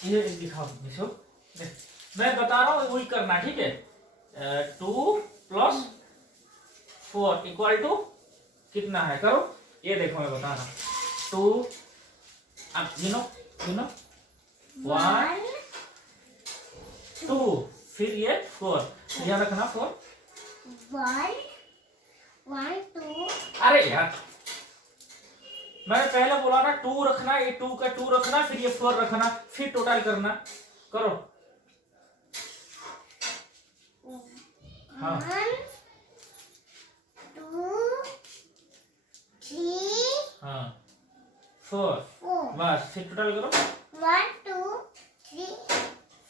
ये दिखाओ मिशो, मैं बता रहा हूँ वही करना, ठीक है। 2 + 4 = कितना है, करो। ये देखो मैं बता रहा हूँ। 2 अब गिनो 1 2 फिर ये 4, ध्यान रखना 4 1 1 2। अरे यार मैंने पहले बोला ना 2 रखना, ये 2 का 2 रखना, फिर ये 4 रखना, फिर टोटल करना। करो। हाँ 1 2 3 हाँ 4 4। बस, फिर टोटल करो। 1 2 3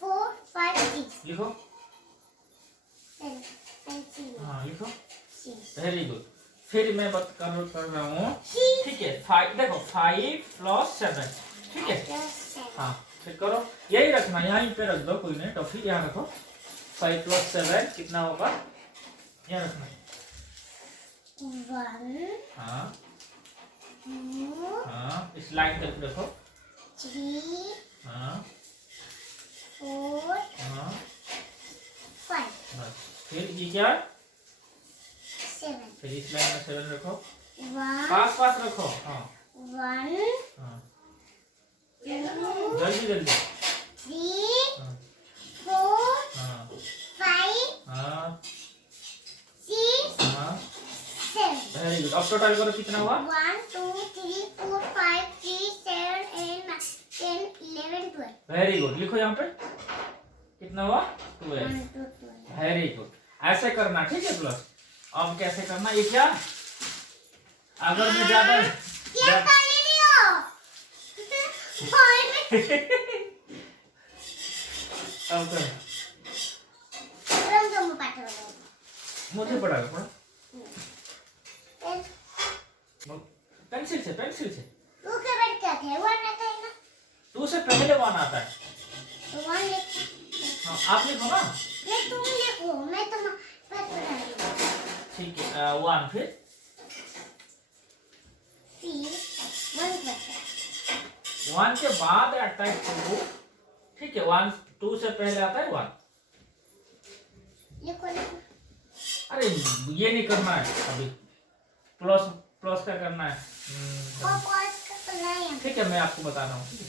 4 5 6। लिखो। 7 हाँ लिखो। 6। Very good. फिर मैं बात कर रहा हूँ, ठीक है। 5 देखो 5 + 7, ठीक है। हाँ फिर करो, यही रखना, यहीं पे रख दो, कोई नहीं, टॉफी यहाँ रखो। 5 + 7 कितना होगा, यहाँ रखना। 1 हाँ 2 हाँ इस लाइन तक रखो। 3 हाँ 4 हाँ 5 बस। फिर ये क्या, 7। फिर इस लाइन में 7 रखो, 1 पास पास रखो। हाँ 1 हाँ 2 जल्दी जल्दी। 3 हाँ 4 हाँ 5 हाँ 6 हाँ 7। Very good. अब टोटल करो कितना हुआ। 1 2 3 4 5 6 7 8 9 10 11 12। वेरी गुड, लिखो यहाँ पे कितना हुआ, 12। 1 2 12। वेरी गुड, ऐसे करना, ठीक है। प्लस अब कैसे करना, ये क्या, अगर मैं ज्यादा क्या कर रही हो? अब कर, तुम पाठ हो। मुझे पढ़ा पढ़ा पेंसिल से तू के बैठ क्या थे? 1 आता है ना? 2 से पहले 1 आता है। तो 1 लिख। हाँ आप लिखो ना। नहीं तुम लिखो, मैं तुम पाठ पढ़ा रही हूँ। ठीक है 1 फिर 1 1 के बाद आता है 2, ठीक है। 1 2 से पहले आता है 1। लिखो लिखो। अरे ये नहीं करना है अभी, प्लस प्लस का करना है। और पॉज करना है। ठीक है मैं आपको बता रहा हूँ, ठीक है।